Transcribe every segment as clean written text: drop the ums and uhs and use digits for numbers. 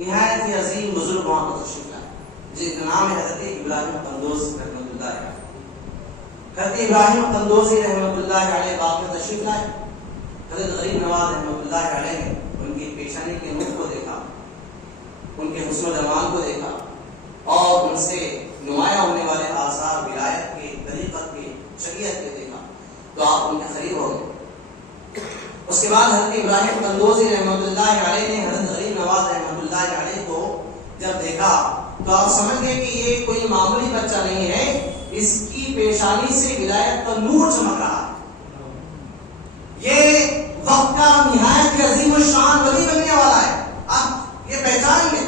نہایت ہی عظیم بزرگ وہاں پر تشریف لائے جن کا نام ہے حضرت ابراہیم قندوز رحمۃ اللہ علیہ. حضرت ابراہیم قندوزی رحمۃ اللہ علیہ باغ میں تشریف لائے. حضرت غریب نواز رحمۃ اللہ علیہ نے ان کی پیشانی کے نور کو دیکھا, ان کے حسن و جمال کو دیکھا اور ان سے نمایاں ہونے والے آثار ولایت کے, طریقت کے, شریعت کے دیکھا تو آپ ان کے قریب ہو گئے. اس کے بعد حضرت ابراہیم قندوزی رحمۃ اللہ علیہ نے حضرت غریب نواز رحمۃ اللہ علیہ کو جب دیکھا تو آپ سمجھ گئے کہ یہ کوئی معمولی بچہ نہیں ہے, اس کی پیشانی سے ولایت کا نور چمک رہا ہے. یہ وقت کا نہایت عظیم الشان ولی بننے والا ہے. آپ یہ پہچان لیں,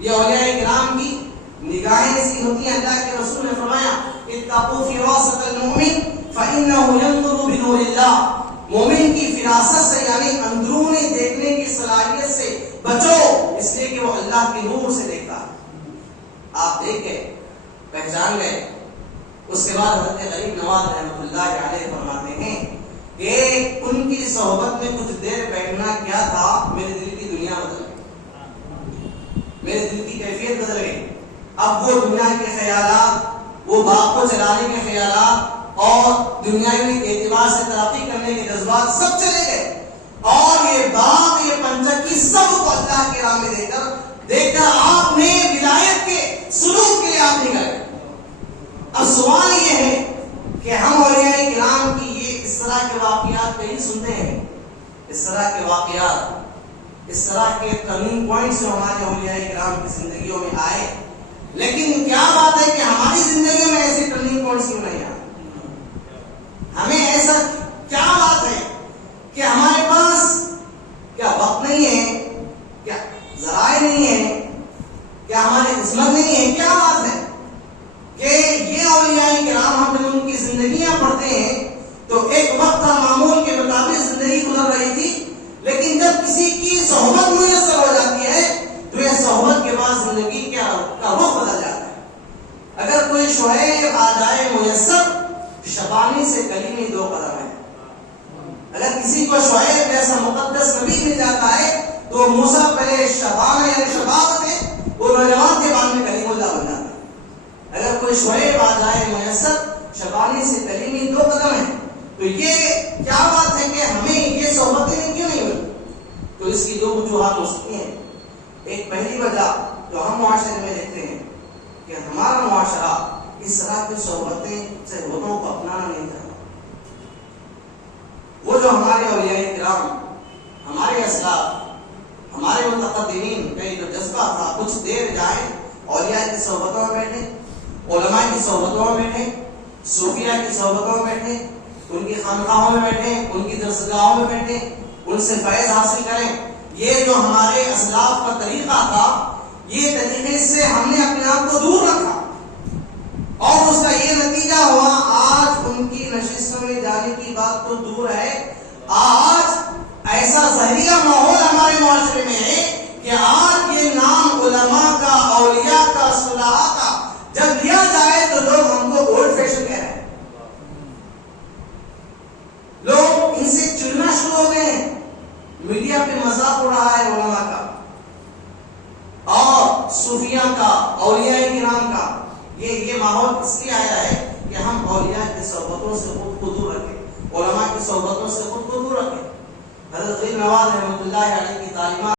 یہ اولیاء کرام کی نگاہیں ایسی ہوتی ہیں. اللہ کے رسول نے فرمایا اتقوا فراست المؤمن فانه ينظر بنور اللہ. مومن کی فراست سے یعنی اندرونی دیکھنے کی صلاحیت سے بچو, اس لیے کہ وہ اللہ کے نور سے دیکھتا ہے. آپ دیکھ گئے, پہچان گئے. اس کے بعد حضرت غریب نواز رحمۃ اللہ علیہ فرماتے ہیں کہ ان کی صحبت میں کچھ دیر بیٹھنا کیا تھا, میرے دل کی دنیا بدل گئی, میرے دل کی کیفیت بدل گئی. اب وہ دنیا کے خیالات, وہ باغ کو چلانے کے خیالات اور دنیاوی اعتبار سے ترقی کرنے کے جذبات سب چلے گئے, اور یہ باغ, یہ پنچکی سب کو اللہ کے راہ میں دیکھ کر آپ نے ولایت کے سلوک کے لیے آپ نکلے. اب سوال یہ ہے کہ ہم اولیاء کرام کی یہ اس طرح کے واقعات کہیں سنتے ہیں, اس طرح کے واقعات, اس طرح کے ٹرننگ پوائنٹس جو ہمارے اولیاء کرام کی زندگیوں میں آئے, لیکن کیا بات ہے کہ ہماری زندگیوں میں ایسے ٹرننگ پوائنٹس کیوں نہیں آئے؟ ہمیں ایسا کیا بات ہے کہ ہمارے پاس کیا وقت نہیں ہے, کیا ذرائع نہیں ہے, کیا ہماری قسمت نہیں ہے؟ کیا بات ہے کہ یہ اولیاء کرام ہم جب ان کی زندگیاں پڑھتے ہیں تو ایک وقت تھا معمول کے مطابق زندگی گزر رہی تھی, لیکن جب کسی کی صحبت میسر ہو جاتی ہے تو یہ صحبت کے بعد زندگی کا رخ بدل جاتا ہے. اگر کوئی شعیب آ جائے میسر, شبانی سے کلیمی 2 قدم ہے. اگر کسی کو شعیب جیسا مقدس نبی مل جاتا ہے تو موسیٰ پہلے شبانہ یعنی شباب میں, وہ نوجوان کے بعد میں کلیم اللہ بن جاتا ہے. اگر کوئی شعیب آ جائے میسر, شبانی سے کلیمی 2 قدم ہے. تو یہ کیا بات ہے کہ ہمیں یہ صحبتیں کیوں نہیں ملتی؟ تو اس کی 2 وجوہات ہو سکتی ہیں. ایک پہلی وجہ جو ہم معاشرے میں دیکھتے ہیں کہ ہمارا معاشرہ اس طرح کی صحبتیں سے لوگوں کو اپنانا نہیں چاہتا. وہ جو ہمارے اولیاء کرام, ہمارے اسلاف, ہمارے متقدمین کا جو جذبہ تھا, کچھ دیر جائیں اولیاء کی صحبتوں میں بیٹھے, علماء کی صحبتوں میں بیٹھے, صوفیاء کی صحبتوں میں بیٹھے, ان کی خانقاہوں میں بیٹھے, ان کی درسگاہوں میں بیٹھے, ان سے فیض حاصل کریں. یہ جو ہمارے اسلاف کا طریقہ تھا, یہ طریقے سے ہم نے اپنے آپ کو دور رکھا اور اس کا یہ نتیجہ ہوا آج ان کی نشستوں میں جانے کی بات تو دور ہے, آج ایسا زہریلا ماحول ہمارے معاشرے میں ہے کہ آج یہ نام علماء کا, اولیاء کا, صلحاء کا جب لیا جائے تو لوگ ہم کو اولڈ فیشن کہہ رہے ہیں. لوگ ان سے چڑنا شروع ہو گئے ہیں. میڈیا پہ مذاق اڑ رہا ہے علماء کا اور صوفیاء کا, اولیاء کرام کا. یہ ماحول اس لیے آیا ہے کہ ہم اولیاء کی صحبتوں سے خود کو دور رکھیں, علماء کی صحبتوں سے خود کو دور رکھیں. حضرت غریب نواز رحمۃ اللہ علیہ کی تعلیمات